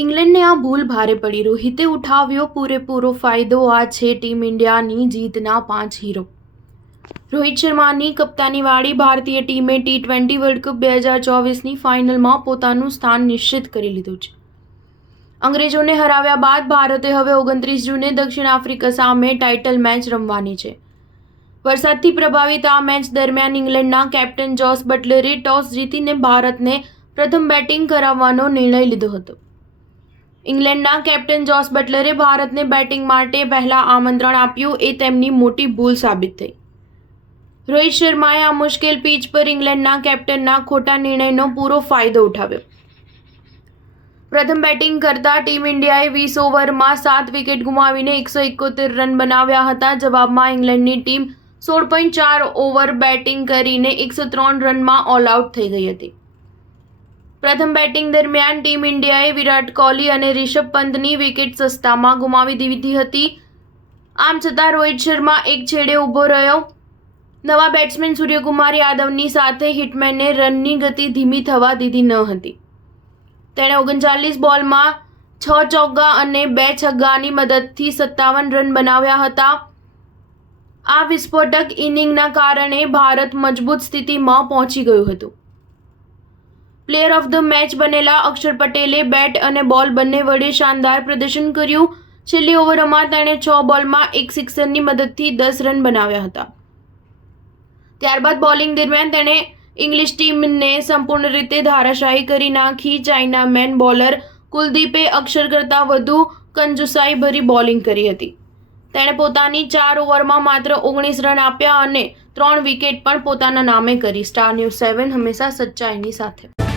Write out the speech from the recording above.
ઇંગ્લેન્ડને આ ભૂલ ભારે પડી. રોહિતે ઉઠાવ્યો પૂરેપૂરો ફાયદો. આ છે ટીમ ઇન્ડિયાની જીતના 5 હીરો. રોહિત શર્માની કપ્તાનીવાળી ભારતીય ટીમે T20 વર્લ્ડ કપ 2024ની ફાઇનલમાં પોતાનું સ્થાન નિશ્ચિત કરી લીધું છે. અંગ્રેજોને હરાવ્યા બાદ ભારતે હવે 29 જૂને દક્ષિણ આફ્રિકા સામે ટાઇટલ મેચ રમવાની છે. વરસાદથી પ્રભાવિત આ મેચ દરમિયાન ઇંગ્લેન્ડના કેપ્ટન જોસ બટલરે ટોસ જીતીને ભારતને પ્રથમ બેટિંગ કરાવવાનો નિર્ણય લીધો હતો. ઇંગ્લેન્ડના કેપ્ટન જોસ બટલરે ભારતને બેટિંગ માટે પહેલા આમંત્રણ આપ્યું એ તેમની મોટી ભૂલ સાબિત થઈ. રોહિત શર્માએ આ મુશ્કેલ પીચ પર ઇંગ્લેન્ડના કેપ્ટનના ખોટા નિર્ણયનો પૂરો ફાયદો ઉઠાવ્યો. પ્રથમ બેટિંગ કરતા ટીમ ઇન્ડિયાએ 20 ઓવરમાં 7 વિકેટ ગુમાવીને 171 રન બનાવ્યા હતા. જવાબમાં ઇંગ્લેન્ડની ટીમ 16.4 ઓવર બેટિંગ કરીને 103 રનમાં ઓલ આઉટ થઈ ગઈ હતી. પ્રથમ બેટિંગ દરમિયાન ટીમ ઇન્ડિયાએ વિરાટ કોહલી અને રિષભ પંતની વિકેટ સસ્તામાં ગુમાવી દીધી હતી. આમ છતાં રોહિત શર્મા એક છેડે ઊભો રહ્યો. નવા બેટ્સમેન સૂર્યકુમાર યાદવની સાથે હિટમેને રનની ગતિ ધીમી થવા દીધી ન હતી. તેણે 39 બોલમાં 6 ચોગ્ગા અને 2 છગ્ગાની મદદથી 57 રન બનાવ્યા હતા. આ વિસ્ફોટક ઇનિંગના કારણે ભારત મજબૂત સ્થિતિમાં પહોંચી ગયું હતું. પ્લેયર ઓફ ધ મેચ બનેલા અક્ષર પટેલે બેટ અને બોલ બંને વડે શાનદાર પ્રદર્શન કર્યું. છેલ્લી ઓવરમાં તેણે 6 બોલમાં 1 સિક્સરની મદદથી 10 રન બનાવ્યા હતા. ત્યારબાદ બોલિંગ દરમિયાન તેણે ઇંગ્લિશ ટીમને સંપૂર્ણ રીતે ધારાશાયી કરી નાખી. ચાઇનામેન બોલર કુલદીપે અક્ષર કરતાં વધુ કંજુસાઈભરી બોલિંગ કરી હતી. તેણે પોતાની 4 ઓવરમાં માત્ર 19 રન આપ્યા અને 3 વિકેટ પણ પોતાના નામે કરી. સ્ટાર ન્યૂઝ 7 હંમેશા સચ્ચાઈની સાથે.